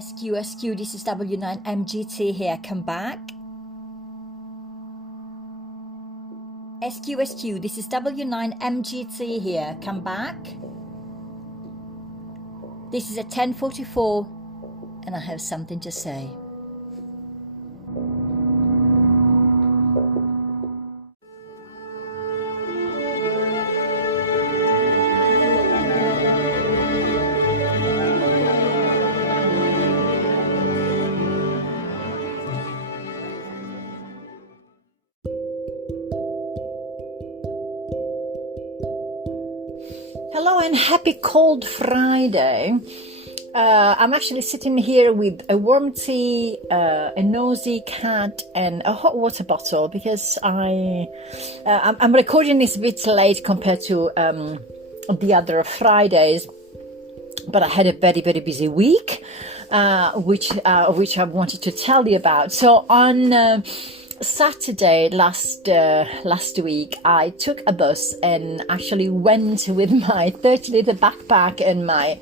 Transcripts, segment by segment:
SQ, this is W9MGT here, come back. SQ, this is W9MGT here, come back. This is a 10:44 and I have something to say. Hello and happy cold Friday. I'm actually sitting here with a warm tea, a nosy cat and a hot water bottle because I'm recording this a bit late compared to the other Fridays, but I had a very busy week, which I wanted to tell you about. So on Saturday last week, I took a bus and actually went with my 30-liter backpack and my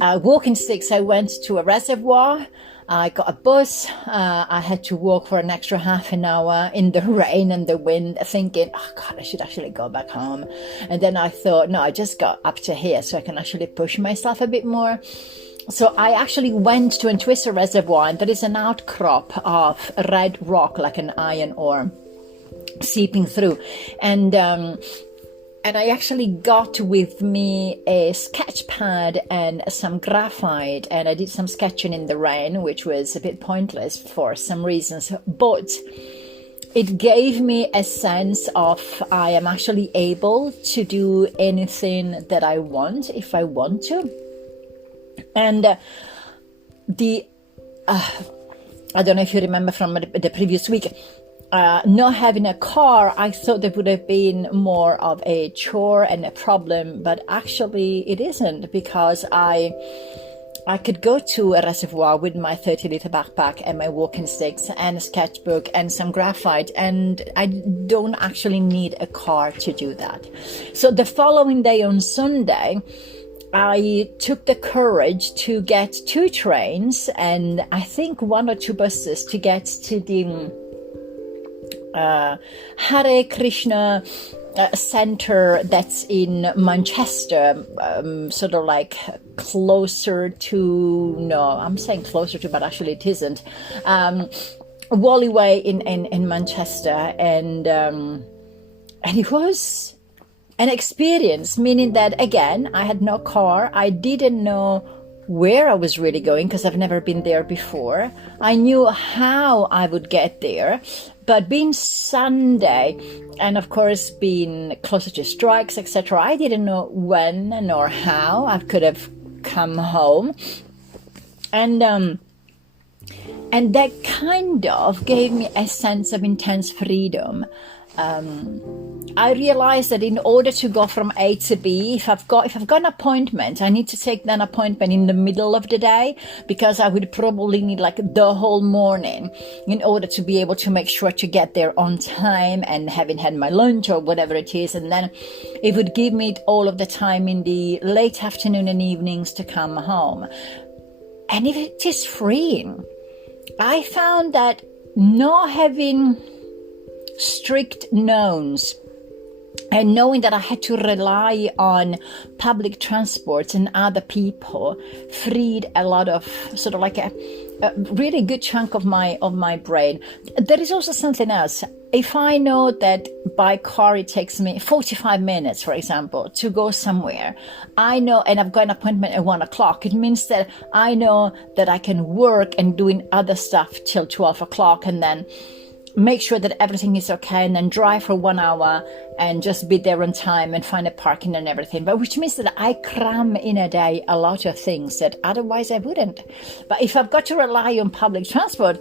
walking sticks. I went to a reservoir. I got a bus. I had to walk for an extra half an hour in the rain and the wind, thinking, oh God, I should actually go back home. And then I thought, no, I just got up to here so I can actually push myself a bit more. So I actually went to Entwistle Reservoir, and there is an outcrop of red rock, like an iron ore, seeping through. And I actually got with me a sketch pad and some graphite, and I did some sketching in the rain, which was a bit pointless for some reasons, but it gave me a sense of I am actually able to do anything that I want if I want to. And I don't know if you remember from the previous week, not having a car, I thought that would have been more of a chore and a problem, but actually it isn't, because I could go to a reservoir with my 30-liter backpack and my walking sticks and a sketchbook and some graphite, and I don't actually need a car to do that. So the following day on Sunday, I took the courage to get 2 trains and I think 1 or 2 buses to get to the Hare Krishna center that's in Manchester, sort of like closer to, no, I'm saying closer to, but actually it isn't, Wally Way in Manchester, and it was an experience, meaning that, again, I had no car. I didn't know where I was really going because I've never been there before. I knew how I would get there, but being Sunday and of course being closer to strikes, etc., I didn't know when nor how I could have come home. And that kind of gave me a sense of intense freedom. I realized that in order to go from A to B, if I've got an appointment, I need to take that appointment in the middle of the day, because I would probably need like the whole morning in order to be able to make sure to get there on time and having had my lunch or whatever it is. And then it would give me all of the time in the late afternoon and evenings to come home. And it is freeing. I found that not having strict knowns and knowing that I had to rely on public transport and other people freed a lot of, sort of like a really good chunk of my brain. There is also something else. If I know that by car it takes me 45 minutes, for example, to go somewhere, I know, and I've got an appointment at 1 o'clock, it means that I know that I can work and doing other stuff till 12 o'clock and then make sure that everything is okay, and then drive for 1 hour and just be there on time and find a parking and everything. But which means that I cram in a day a lot of things that otherwise I wouldn't. But if I've got to rely on public transport,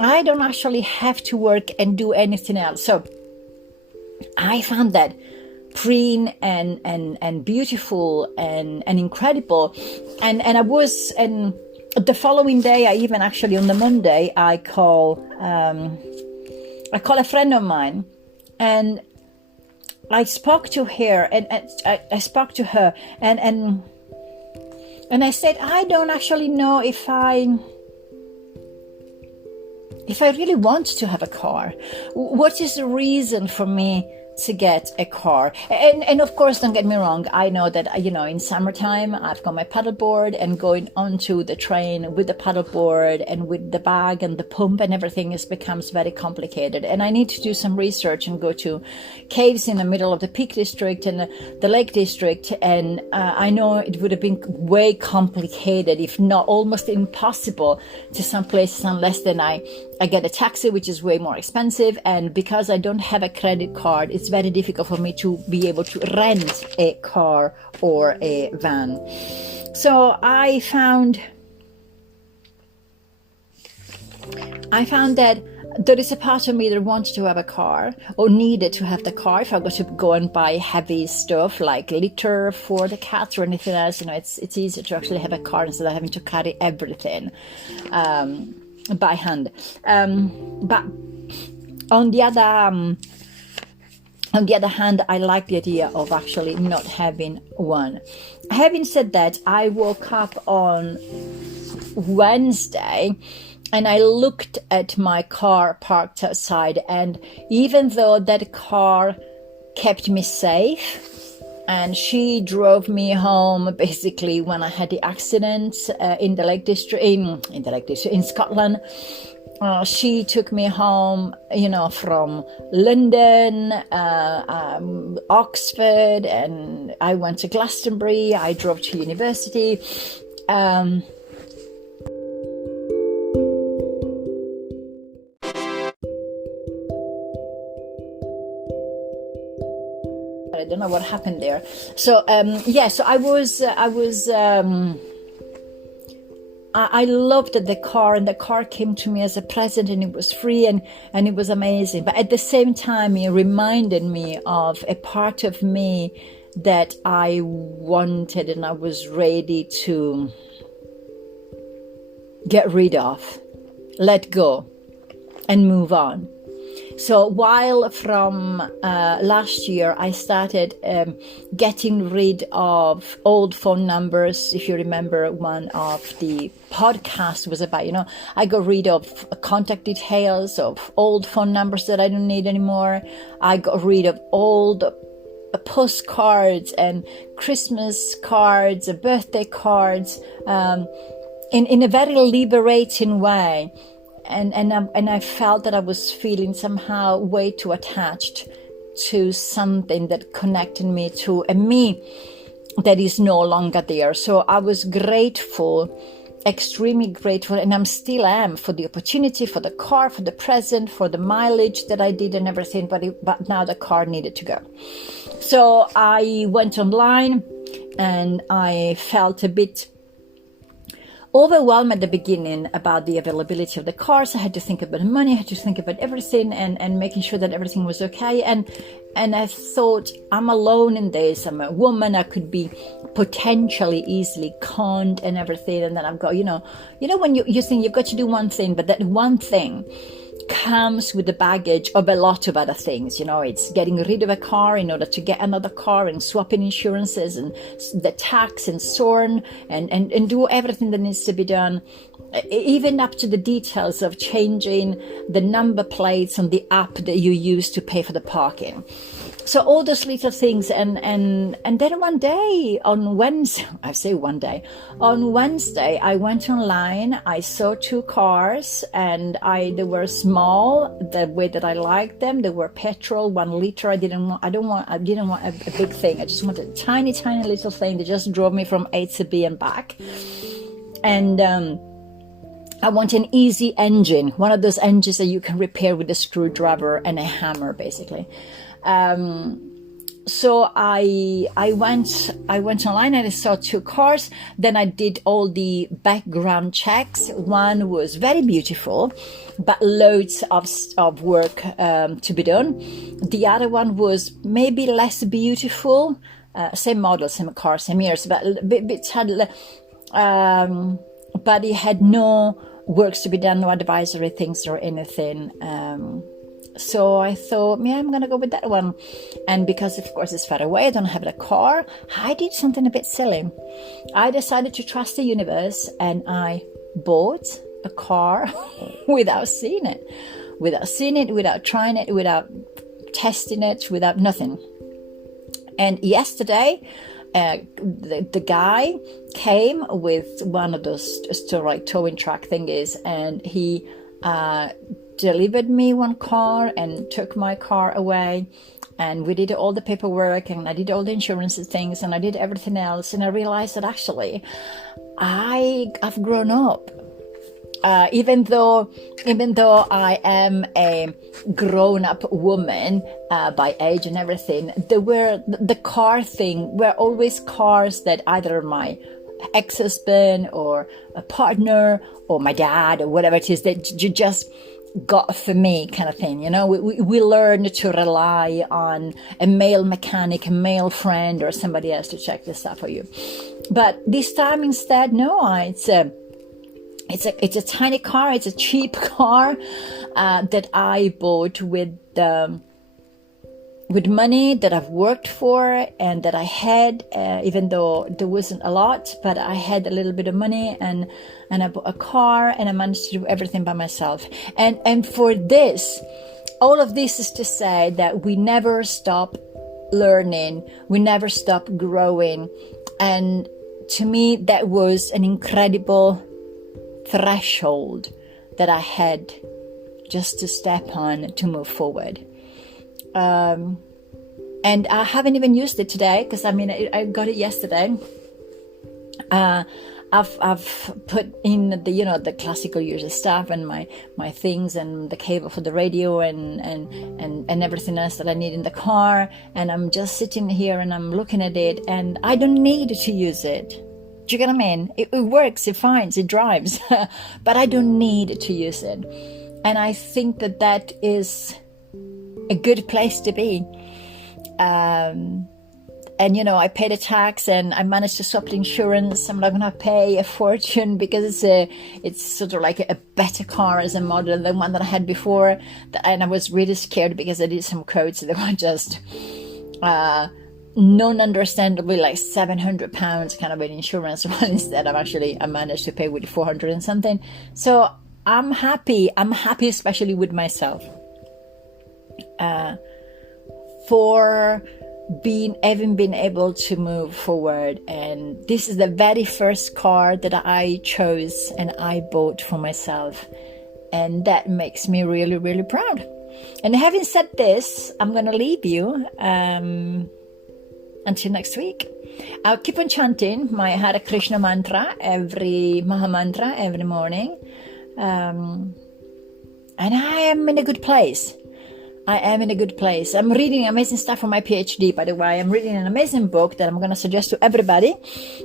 I don't actually have to work and do anything else. So I found that freeing and beautiful and incredible. And I was, and the following day, I even actually on the Monday, I call a friend of mine, and I spoke to her, and I spoke to her, and And I said, I don't actually know if I really want to have a car. What is the reason for me to get a car? And of course, don't get me wrong, I know that, in summertime I've got my paddleboard, and going onto the train with the paddleboard and with the bag and the pump and everything becomes very complicated, and I need to do some research and go to caves in the middle of the Peak District and the Lake District, and I know it would have been way complicated, if not almost impossible, to some places unless then I get a taxi, which is way more expensive, and because I don't have a credit card, it's very difficult for me to be able to rent a car or a van. So I found that there is a part of me that wants to have a car, or needed to have the car if I got to go and buy heavy stuff like litter for the cats or anything else. It's easier to actually have a car instead of having to carry everything by hand. But on the other hand, I like the idea of actually not having one. Having said that, I woke up on Wednesday and I looked at my car parked outside, and even though that car kept me safe, and she drove me home basically when I had the accident in the Lake District, in Scotland. She took me home, from London, Oxford, and I went to Glastonbury. I drove to university. I don't know what happened there. So so I loved the car, and the car came to me as a present, and it was free, and it was amazing. But at the same time, it reminded me of a part of me that I wanted and I was ready to get rid of, let go, and move on. So while from last year I started getting rid of old phone numbers, if you remember one of the podcasts was about, I got rid of contact details of old phone numbers that I don't need anymore. I got rid of old postcards and Christmas cards, birthday cards, in a very liberating way. And I felt that I was feeling somehow way too attached to something that connected me to a me that is no longer there. So I was grateful, extremely grateful, and I still am, for the opportunity, for the car, for the present, for the mileage that I did and everything. But now the car needed to go. So I went online, and I felt a bit overwhelmed at the beginning about the availability of the cars. I had to think about money, I had to think about everything, and making sure that everything was okay. And I thought, I'm alone in this. I'm a woman. I could be potentially easily conned and everything. And then I've got, when you think you've got to do one thing, but that one thing comes with the baggage of a lot of other things. It's getting rid of a car in order to get another car, and swapping insurances, and the tax, and SORN, and do everything that needs to be done, even up to the details of changing the number plates on the app that you use to pay for the parking. So all those little things, and then one day on Wednesday, on Wednesday, I went online, I saw 2 cars, and they were small, the way that I liked them. They were petrol, 1 liter. I didn't want a big thing. I just wanted a tiny, tiny little thing that just drove me from A to B and back. And I want an easy engine, one of those engines that you can repair with a screwdriver and a hammer, basically. So I went online, and I saw 2 cars. Then I did all the background checks. One was very beautiful, but loads of work to be done. The other one was maybe less beautiful, same model, same car, same years, but it had no works to be done, no advisory things or anything. So I thought, yeah, I'm going to go with that one. And because, of course, it's far away, I don't have a car, I did something a bit silly. I decided to trust the universe, and I bought a car without seeing it, without trying it, without testing it, without nothing. And yesterday, the guy came with one of those towing truck thingies, and he delivered me one car and took my car away. And we did all the paperwork, and I did all the insurance things, and I did everything else. And I realized that actually I've grown up. Even though I am a grown-up woman by age and everything, the car thing were always cars that either my ex-husband or a partner or my dad or whatever it is that you just got for me, kind of thing. You know, we learned to rely on a male mechanic, a male friend, or somebody else to check this stuff for you. But this time instead, no, it's a tiny car. It's a cheap car that I bought with money that I've worked for and that I had, even though there wasn't a lot, but I had a little bit of money, and I bought a car, and I managed to do everything by myself. And for this, all of this is to say that we never stop learning, we never stop growing. And to me, that was an incredible threshold that I had just to step on to move forward. And I haven't even used it today, because I got it yesterday. I've put in the classical usual stuff and my things and the cable for the radio and everything else that I need in the car, and I'm just sitting here and I'm looking at it, and I don't need to use it. Do you get what I mean? It works, it finds, it drives, but I don't need to use it. And I think that is a good place to be. And I paid a tax, and I managed to swap the insurance. I'm not going to pay a fortune because it's sort of like a better car as a model than the one that I had before. And I was really scared because I did some quotes that were just non-understandably like £700 kind of an insurance one. Instead of I managed to pay with 400 and something. So I'm happy, especially with myself, for having been able to move forward. And this is the very first car that I chose and I bought for myself, and that makes me really, really proud. And having said this, I'm going to leave you until next week. I'll keep on chanting my Hare Krishna mantra, Maha mantra every morning, and I am in a good place. I'm reading amazing stuff for my PhD, by the way. I'm reading an amazing book that I'm going to suggest to everybody.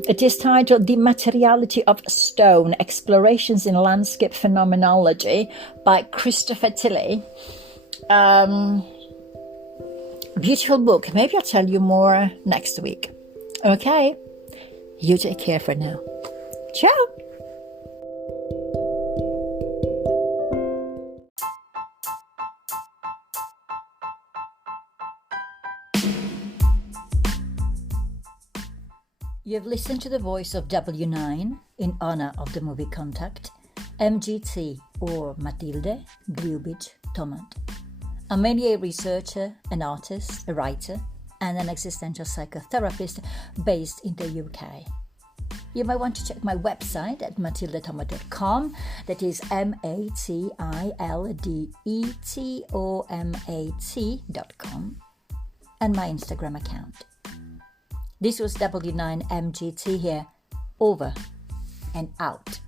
It is titled The Materiality of Stone, Explorations in Landscape Phenomenology by Christopher Tilley. Beautiful book. Maybe I'll tell you more next week. Okay? You take care for now. Ciao! You've listened to the voice of W9 in honor of the movie Contact, MGT, or Matilde Glyubich-Tomant. I'm mainly a researcher, an artist, a writer, and an existential psychotherapist based in the UK. You might want to check my website at matildetomant.com. That is MATILDETOMAT.com, and my Instagram account. This was W9MGT here, over and out.